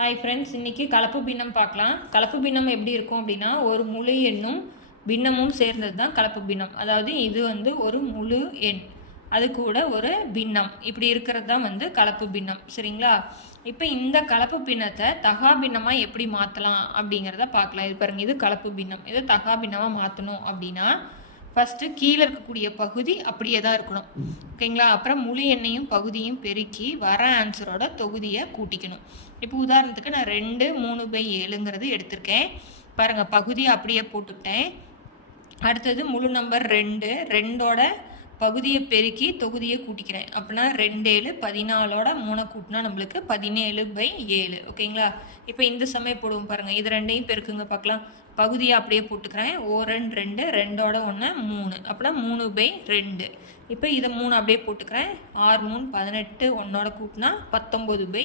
Hi friends, இன்றைக்கி கலப்பு பின்னம் பார்க்கலாம். கலப்பு பின்னம் எப்படி இருக்கும் அப்படின்னா, ஒரு முழு எண்ணும் பின்னமும் சேர்ந்தது தான் கலப்பு பின்னம். அதாவது இது ஒரு முழு எண், அது கூட ஒரு பின்னம், இப்படி இருக்கிறது தான் கலப்பு பின்னம். சரிங்களா? இப்போ இந்த கலப்பு பின்னத்தை தகா பின்னமாக எப்படி மாற்றலாம் அப்படிங்கிறத பார்க்கலாம். இது பாருங்கள், இது கலப்பு பின்னம். இதை தகா பின்னமாக மாற்றணும் அப்படின்னா ஃபஸ்ட்டு கீழே இருக்கக்கூடிய பகுதி அப்படியே தான் இருக்கணும். ஓகேங்களா? அப்புறம் முழு எண்ணையும் பகுதியும் பெருக்கி வர ஆன்சரோட தொகுதியை கூட்டிக்கணும். இப்போ உதாரணத்துக்கு நான் 2 3/7 எடுத்திருக்கேன். பாருங்கள், பகுதியை அப்படியே போட்டுக்கிட்டேன். அடுத்தது முழு நம்பர் 2, 2ஓட பகுதியை பெருக்கி தொகுதியை கூட்டிக்கிறேன். அப்படின்னா 2 7 14ஓட 3 கூட்டினா நம்மளுக்கு 17/7. ஓகேங்களா? இப்போ இந்த சமயம் போடுவோம் பாருங்கள். இது ரெண்டையும் பெருக்குங்க பார்க்கலாம். பகுதியை அப்படியே போட்டுக்கிறேன். 2 2 2ஓட 1 3, அப்படின்னா 3/2. இப்போ இதை 3 அப்படியே போட்டுக்கிறேன். 6 3 18, 1ஓட கூட்டினா 19/3.